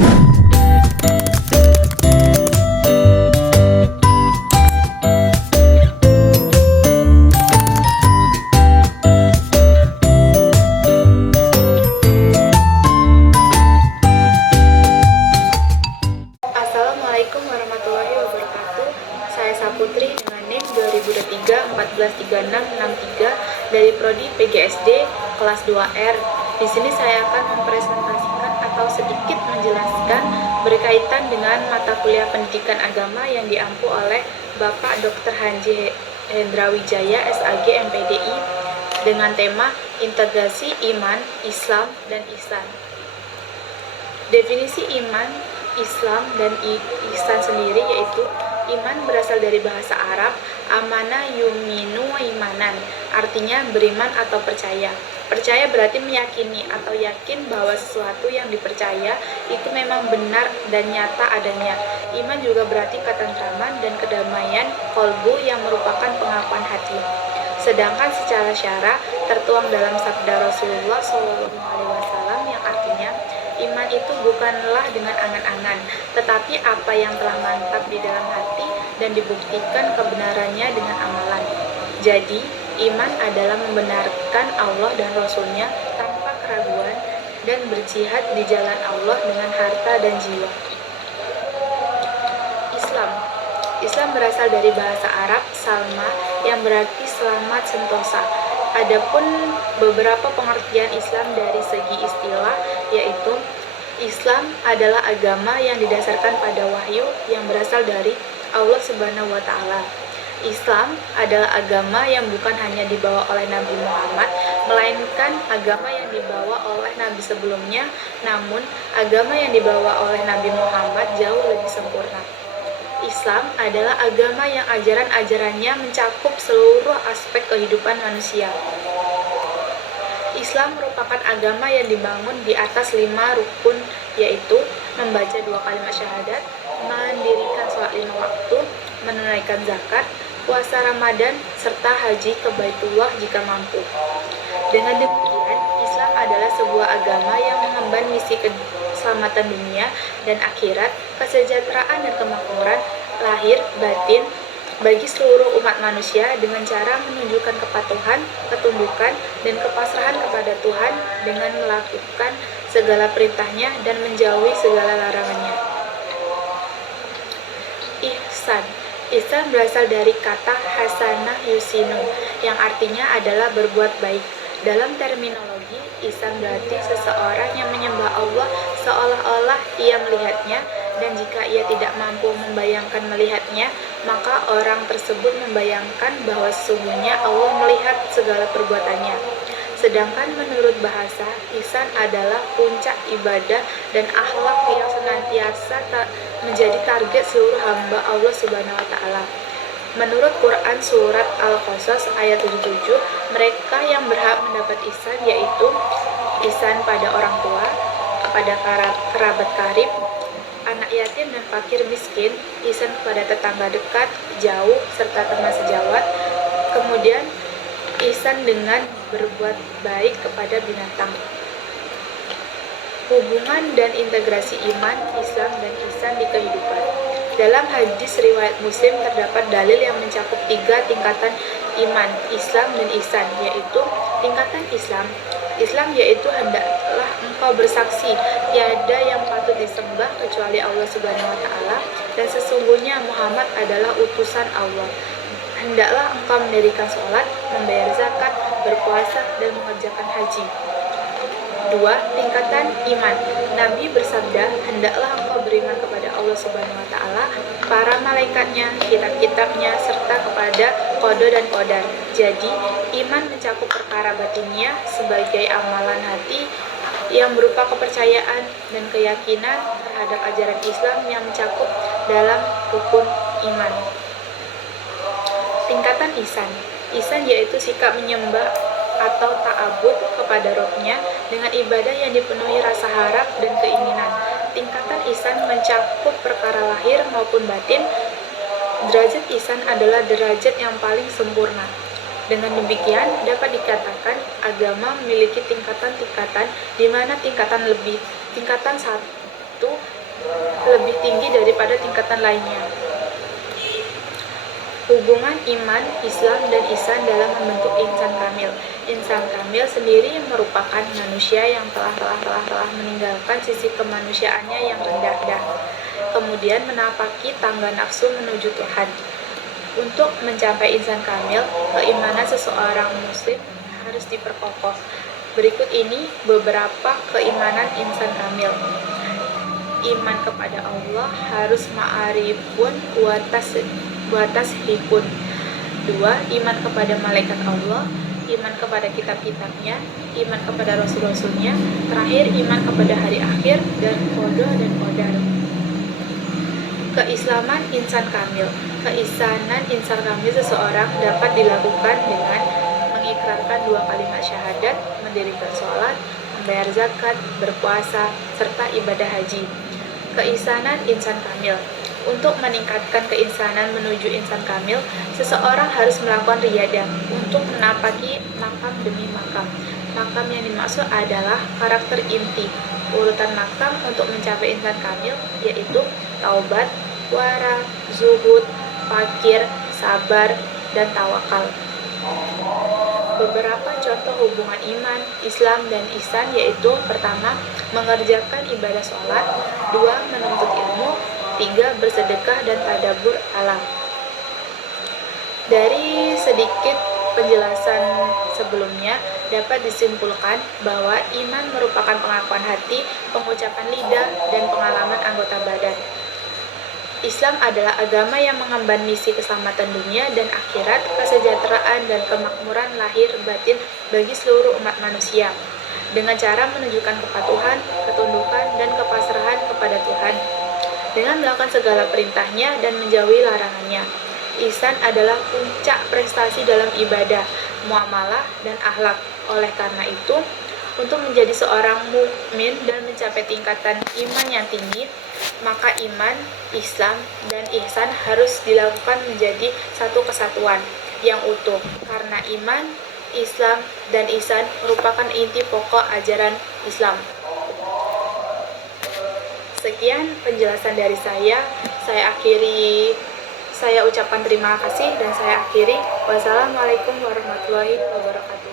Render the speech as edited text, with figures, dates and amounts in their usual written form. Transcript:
Assalamualaikum warahmatullahi wabarakatuh. Saya Saputri dengan NIM 2023 143663 dari Prodi PGSD kelas 2R. Di sini saya akan mempresentasikan atau sedikit menjelaskan berkaitan dengan mata kuliah pendidikan agama yang diampu oleh Bapak Dr. Hanji Hendrawijaya SAG MPDI dengan tema Integrasi Iman, Islam, dan Ihsan. Definisi iman, Islam, dan ihsan sendiri yaitu iman berasal dari bahasa Arab amana yuminu imanan, artinya beriman atau percaya. Percaya berarti meyakini atau yakin bahwa sesuatu yang dipercaya itu memang benar dan nyata adanya. Iman juga berarti ketentraman dan kedamaian kolbu yang merupakan pengakuan hati. Sedangkan secara syara tertuang dalam sabda Rasulullah SAW yang artinya iman itu bukanlah dengan angan-angan, tetapi apa yang telah mantap di dalam hati dan dibuktikan kebenarannya dengan amalan. Jadi, iman adalah membenarkan Allah dan Rasul-Nya tanpa keraguan dan berjihad di jalan Allah dengan harta dan jiwa. Islam berasal dari bahasa Arab salma yang berarti selamat sentosa. Adapun beberapa pengertian Islam dari segi istilah yaitu Islam adalah agama yang didasarkan pada wahyu yang berasal dari Allah Subhanahu wa taala. Islam adalah agama yang bukan hanya dibawa oleh Nabi Muhammad, melainkan agama yang dibawa oleh nabi sebelumnya, namun agama yang dibawa oleh Nabi Muhammad jauh lebih sempurna. Islam adalah agama yang ajaran-ajarannya mencakup seluruh aspek kehidupan manusia. Islam merupakan agama yang dibangun di atas 5 rukun, yaitu membaca 2 kalimat syahadat, mendirikan sholat 5 waktu, menunaikan zakat, puasa Ramadan, serta haji ke Baitullah jika mampu. Dengan demikian, Islam adalah sebuah agama yang mengemban misi keselamatan dunia dan akhirat, kesejahteraan dan kemakmuran lahir batin bagi seluruh umat manusia dengan cara menunjukkan kepatuhan, ketundukan, dan kepasrahan kepada Tuhan dengan melakukan segala perintahnya dan menjauhi segala larangannya. Ihsan berasal dari kata hasanah yusinu yang artinya adalah berbuat baik. Dalam terminologi, ihsan berarti seseorang yang menyembah Allah seolah-olah ia melihatnya, dan jika ia tidak mampu membayangkan melihatnya, maka orang tersebut membayangkan bahwa sesungguhnya Allah melihat segala perbuatannya. Sedangkan menurut bahasa, ihsan adalah puncak ibadah dan akhlak yang senantiasa menjadi target seluruh hamba Allah Subhanahu wa taala. Menurut Quran surat Al-Qasas ayat 77, mereka yang berhak mendapat ihsan yaitu ihsan pada orang tua, pada kerabat karib, anak yatim dan fakir miskin, ihsan kepada tetangga dekat, jauh, serta teman sejawat, kemudian ihsan dengan berbuat baik kepada binatang. Hubungan dan integrasi iman, Islam, dan ihsan di kehidupan. Dalam hadis riwayat Muslim terdapat dalil yang mencakup 3 tingkatan iman, Islam, dan ihsan, yaitu tingkatan Islam. Islam yaitu hendaklah engkau bersaksi tiada yang patut disembah kecuali Allah Subhanahu wa taala dan sesungguhnya Muhammad adalah utusan Allah. Hendaklah engkau mendirikan sholat, membayar zakat, berpuasa, dan mengerjakan haji. 2. Tingkatan iman. Nabi bersabda, hendaklah engkau beriman kepada Allah Subhanahu wa taala, para malaikatnya, kitab-kitabnya, serta kepada qada dan qadar. Jadi, iman mencakup perkara batinnya sebagai amalan hati yang berupa kepercayaan dan keyakinan terhadap ajaran Islam yang mencakup dalam rukun iman. Tingkatan ihsan. Ihsan yaitu sikap menyembah atau ta'abud kepada Rabb-nya dengan ibadah yang dipenuhi rasa harap dan keinginan. Tingkatan ihsan mencakup perkara lahir maupun batin. Derajat ihsan adalah derajat yang paling sempurna. Dengan demikian, dapat dikatakan agama memiliki tingkatan-tingkatan di mana tingkatan itu lebih tinggi daripada tingkatan lainnya. Hubungan iman, Islam, dan ihsan dalam membentuk insan kamil. Insan kamil sendiri merupakan manusia yang telah meninggalkan sisi kemanusiaannya yang rendah, kemudian menapaki tangga nafsu menuju Tuhan. Untuk mencapai insan kamil, keimanan seseorang muslim harus diperkokoh. Berikut ini beberapa keimanan insan kamil. Iman kepada Allah harus ma'arifun wa tashikun. 2. Iman kepada malaikat Allah, iman kepada kitab-kitabnya, iman kepada rasul-rasulnya. Terakhir, iman kepada hari akhir dan qada dan qadar. Keislaman insan kamil. Keisanan insan kamil seseorang dapat dilakukan dengan mengikrarkan 2 kalimat syahadat, mendirikan sholat, membayar zakat, berpuasa, serta ibadah haji. Keisanan insan kamil. Untuk meningkatkan keinsanan menuju insan kamil, seseorang harus melakukan riyadah untuk menapaki makam demi makam. Makam yang dimaksud adalah karakter inti. Urutan makam untuk mencapai insan kamil yaitu taubat, wara, zuhud, fakir, sabar, dan tawakal. Beberapa contoh hubungan iman, Islam, dan ihsan yaitu: pertama, mengerjakan ibadah sholat, 2. menuntut ilmu, 3. bersedekah dan tadabbur alam. Dari sedikit penjelasan sebelumnya, dapat disimpulkan bahwa iman merupakan pengakuan hati, pengucapan lidah, dan pengalaman anggota badan. Islam adalah agama yang mengemban misi keselamatan dunia dan akhirat, kesejahteraan dan kemakmuran lahir batin bagi seluruh umat manusia, dengan cara menunjukkan kepatuhan, ketundukan, dan kepasrahan kepada Tuhan, dengan melakukan segala perintahnya dan menjauhi larangannya. Ihsan adalah puncak prestasi dalam ibadah, muamalah, dan akhlak. Oleh karena itu, untuk menjadi seorang mukmin dan mencapai tingkatan iman yang tinggi, maka iman, Islam, dan ihsan harus dilakukan menjadi satu kesatuan yang utuh, karena iman, Islam, dan ihsan merupakan inti pokok ajaran Islam. Sekian penjelasan dari saya ucapkan terima kasih dan saya akhiri. Wassalamualaikum warahmatullahi wabarakatuh.